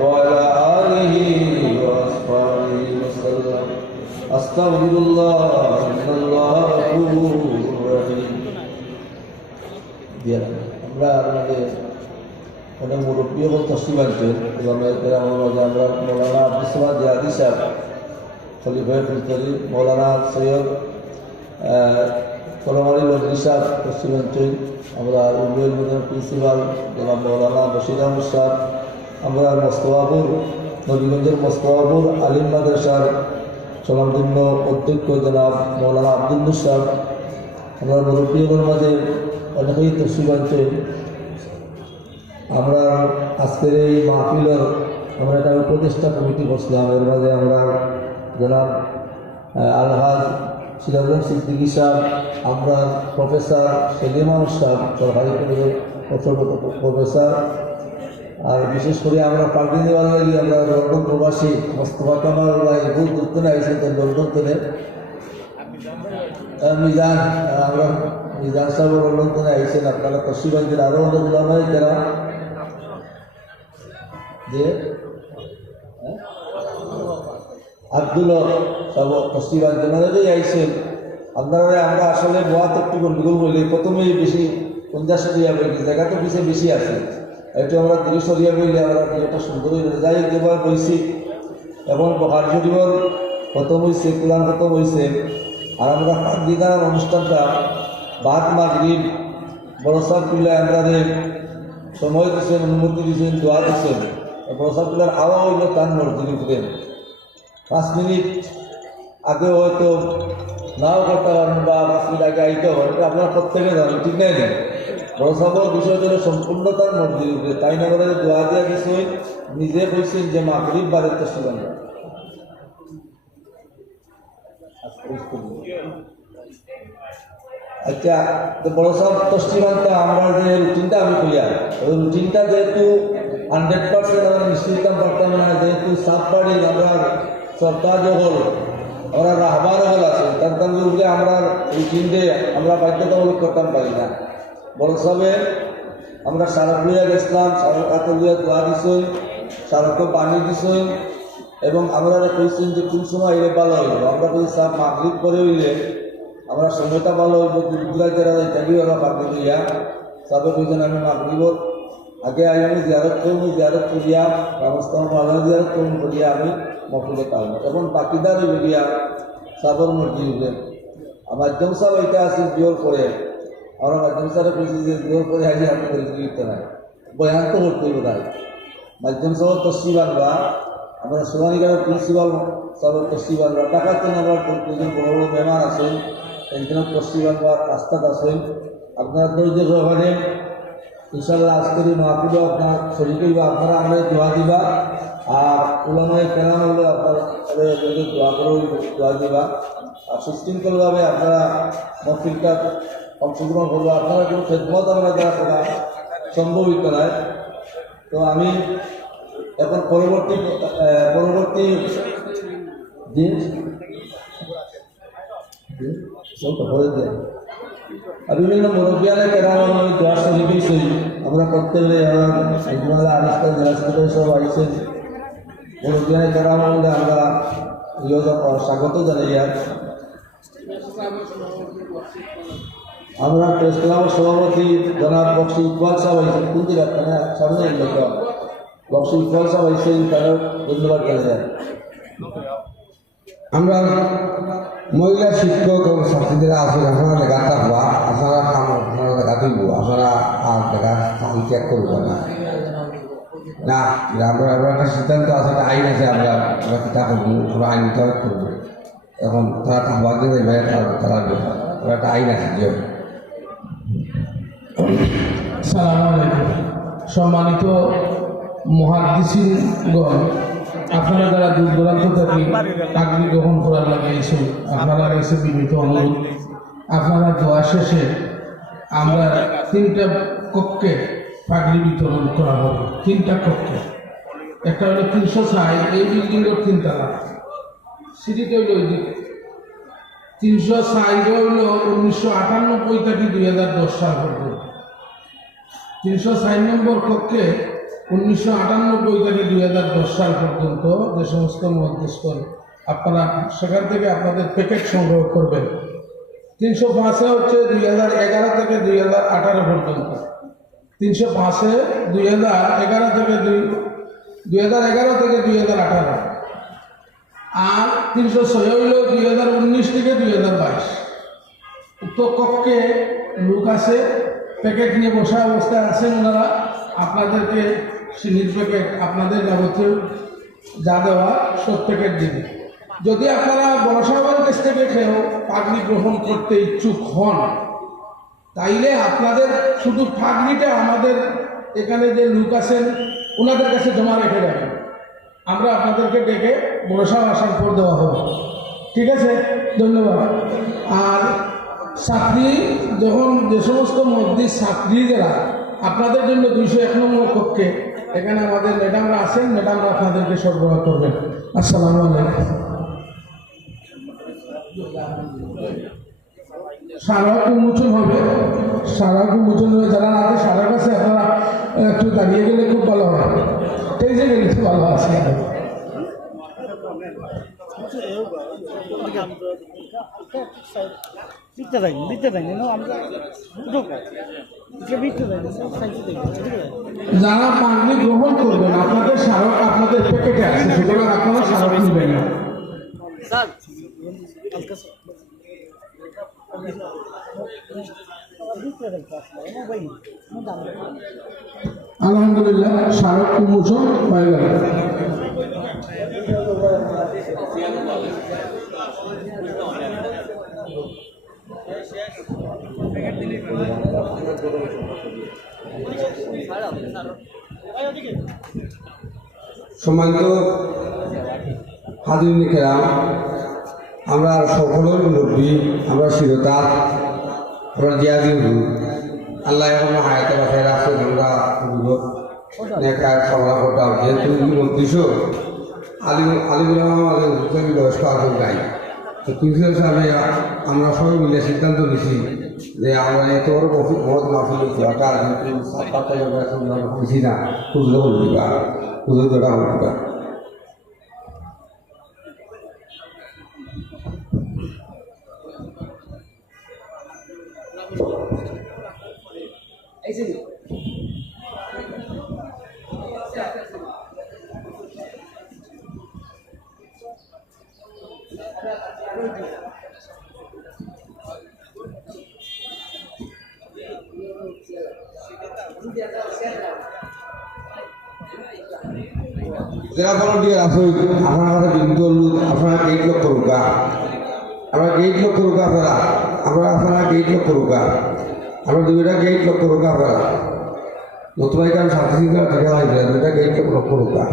وعلى آله وأصحابه وسلم أستغفر الله إن الله غفور رحيم আমরা আমাদের অনেক মুরব্বী এবং তসলিম আনছেন আমরা মৌলানা আব্দুল সামাদ জিহাদি সাহেব খলিফায়ে ফুলতলি মৌলানা সৈয়দ কলমারি নজরুল সাহেব তসলিম আনছেন আমরা উন্নয়ন বিভাগের প্রিন্সিপাল জনাব মৌলানা বশির আহমদ সাহেব আমরা মোস্তফাপুর নবীগঞ্জের মোস্তফাপুর আলিম মাদ্রাসার স্বনামধন্য অধ্যক্ষ জনাব মৌলানা আব্দুল সাহেব আমরা মুরব্বীদের মাঝে অনেকেই তসলিম আনছেন। আমরা আজকের এই মাহফিলের আমরা একটা উপদেষ্টা কমিটি বসলাম। এর মাঝে আমরা জনাব আলহাজ সিরাজুল সিদ্দিকী সাহেব, আমরা প্রফেসর সেলিম আহমদ সাহেব সরকারি কলেজের প্রফেসর, আর বিশেষ করে আমরা পার্টি দেওয়ার লাগে আমরা লন্ডন প্রবাসী মোস্তফা কামাল ভাই বহু দূর আইসেন লন্ডন থেকে মিজান, আমরা মিজান সাহেব লন্ডন থেকে আইসেন। আপনারা তসলিম আনছেন। আরও অনেক ওলামায়ে কেরাম যে আব্দুল সব তসলিম আনছেন অনেকেই আইসেন। আপনারা আমরা আসলে বোয়াত একটু গন্ডগোল বলি, প্রথমেই বেশি 50 সরিয়া বলি, জায়গা তো পিছিয়ে বেশি আছে, একটু আমরা 30 সরিয়া বললে আমরা এটা সুন্দর হয়ে যাই। যেবার বইছি এবং বহার শরীফর খতম হয়েছে, কোরআন খতম হয়েছে, আর আমরা পাঁচদিনার অনুষ্ঠানটা বাদ মাগরিব বড় সাহেব পিল্লা আমাদের সময় দিচ্ছেন, অনুমতি দিচ্ছেন, দোয়া দিচ্ছেন। বড় সাহেব পিল্লার আওয়া হইল তার মসজিদে উঠলেন 5 মিনিট আগে হয়তো নাও করতে পারেন বা 5 মিনিট আগে আইতে হবে, এটা আপনারা প্রত্যেকে জানেন, ঠিক নাই না? বড় সাহেবের বিষয় ছিল সম্পূর্ণ তার মসজিদে উঠলে, তাই না করে দোয়া দিয়ে দিচ্ছেন, নিজে বলছেন যে মাগরিব বারের তো শুনেন না। আচ্ছা, তো বড় সাহেব তসলিমানটা আমরা যে রুটিনটা আমি কইয়া ওই রুটিনটা যেহেতু 100% আমরা নিশ্চিত করতাম না, যেহেতু সাত বাড়ি আমরা সপ্তাহ হল আমরা রাহবার হল আছে, তার কারণে আমরা রুটিন দিয়ে আমরা বাধ্যতামূলক করতাম পারি না। বড় সাহেব আমরা সারক লইয়া গেছিলাম, সারক হাতে লইয়া দোয়া দিছই, সারককে পানি দিছই এবং আমরা কইছেন যে কোন সময় এলে ভালো হইব। আমরা কই সাপ মাগরিব করে হইলে আমরা সময়টা ভালো হইব, দুপুরায় যারা ইত্যাদি ওরা পাবি লইয়া সাপে কইছেন আমি মাগরিবর আগে আমি জিয়ারত করবো, জিয়ারত করিয়া ব্যবস্থা ভালো জিয়ারত করুন করিয়া আমি মফিলে পাবো এবং বাকিদার হইব গিয়া সাবর মসজিদ হইবে। মাধ্যম সাহেব এটা আছে জোর করে, আমরা মাধ্যম সাহেব কইছি যে জোর করে আগে আমি পরিচিত নাই, বয়ান তো করতে হইব তাই। মাধ্যম সাহেব তসলিম আনবা, আমরা সোনালীগাঁওয়ের প্রিন্সিপাল সাহেব তসলিম আনবা, টাকাতে আমার দুজন বড় বড় মেহমান আছেন, একজন তসলিম আনবা রাস্তাত আছেন। আপনারা ধৈর্য সহকারে ইনশাল্লাহ আজকের এই মাহফিলে আপনার শরীর হইবা, আপনারা আমরা দোয়া দিবা, আর উলামায়ে কেরাম হলে আপনারা দোয়া করে দোয়া দিবা, আর সুশৃঙ্খলভাবে আপনারা মাহফিলটা অংশগ্রহণ করবো। আপনারা কোনো খেদমত আমরা যারা করা সম্ভব হইতে নয়। তো আমি এখন পরবর্তী দিন বিভিন্ন মুরব্বিয়ানে কেরাম আমি দোয়া শরীফেছি, আমরা প্রত্যেকে আনুষ্ঠান জেলা সেক্রেটারি সব আইসেন, মুরব্বিয়ানে কেরাম আমরা স্বাগত জানাই। আমরা প্রেস ক্লাবের সভাপতি জনাব বক্সি ইকবাল সাহেব আইসেন, কোন দিকে সামনে বক্সি ইকবাল সাহেব আইসেন, তারা ধন্যবাদ জানাই। আমরা মহিলা শিক্ষক এবং ছাত্রীরা আছেন, আপনারা লেখা থাকবা, আপনারা আপনারা লেখা তুলব, আপনারা আর লেখা ত্যাগ করবো না। না আমরা একটা সিদ্ধান্ত আছে, একটা আইন আছে, আমরা কিতা করবো, আমরা আইন মোতাবেক করবো। এখন তারা থাকবার জন্য তারা একটা আইন আছে। যে আসসালামু আলাইকুম। সম্মানিত মুহাদ্দিসিনগণ, আপনারা যারা দূর দূরান্ত থেকে চাকরি গ্রহণ করার লাগে এসে আপনারা এসে বিনীত অনুরোধ, আপনারা দোয়া শেষে আমরা 3টা কক্ষে পাগড়ি বিতরণ করা হবে। 3টা কক্ষে, একটা হলো 306, এই বিল্ডিংয়ের 3 তলা, সিঁড়িটা হইল ওই দিকে। 306 হইল 1998 থেকে 2010 সাল পর্যন্ত। 306 নম্বর কক্ষে 1998 থেকে 2010 সাল পর্যন্ত যে সমস্ত মহাদেশকর আপনারা সেখান থেকে আপনাদের প্যাকেট সংগ্রহ করবেন। 305 হচ্ছে 2011 থেকে 2018 পর্যন্ত, 305 2011 থেকে 2018, আর 306 হইল 2019 থেকে 2022। উক্ত কক্ষে লোক আছে, প্যাকেট নিয়ে বসা অবস্থায় আছেন, ওনারা আপনাদেরকে সিনির প্যাকেট আপনাদের যাবতীয় যা দেওয়া সব প্যাকেট দিবে। যদি আপনারা বড় সাহেবের কাছ থেকে খেয়েও পাগড়ি গ্রহণ করতে ইচ্ছুক হন, তাইলে আপনাদের শুধু পাগড়িটা আমাদের এখানে যে লোক আছেন ওনাদের কাছে জমা রেখে যাবেন, আমরা আপনাদেরকে ডেকে বড় সাহেব আসার পর দেওয়া হবে। ঠিক আছে, ধন্যবাদ। আর ছাত্রী যখন যে সমস্ত মসজিদ ছাত্রী যারা আপনাদের জন্য 201 নম্বর কক্ষে এখানে আমাদের ম্যাডামরা আছেন, ম্যাডামরা আপনাদেরকে সরবরাহ করবেন। আসসালামু আলাইকুম। সারা উন্মোচন হবে, সারা উন্মোচন হবে। যারা আছে সারার কাছে আপনারা একটু দাঁড়িয়ে গেলে খুব ভালো হয়, টেজে গেলে খুব ভালো আছে। যারা পাগড়ি গ্রহণ করবেন আপনাদের স্মারক আপনাদের প্যাকেটে আছে, সুতরাং আপনারা স্মারক নেবেন না। আলহামদুলিল্লাহ, স্মারক উন্মোচন হয়ে গেল। সম্মানিত হাজির কেরাম, আমরা সকলের মুরব্বী, আমরা শিরোতার, আমরা জিয়াদি আল্লাহ এখন হায়াতে বাসায় রাখছে, আমরা নেকার সভা করতাম। যেহেতু উদ্দেশ্য আলিমুল্লাহ আমাদের বয়স্ক আসল গাই, তো প্রিন্সিপাল সাহেব আমরা সবাই মিলে সিদ্ধান্ত নিছি যে আমরা এত বড় মহৎ মাহফিল হয়েছি, বুঝি না খুঁজলে বলবিবা, খুঁজে দোটা বলবিবা। যারা ভলান্টিয়ার আছে আপনার কাছে বিন্দু আপনারা গেট লক করুকা, আমরা গেট লক করুকা, আপনারা গেট লক করুকা, আমরা 2টা গেট লক করুকা। আপনারা নতুন এখানে 37 টাকা দেখা হয়েছে, 2টা গেট লক করুকা।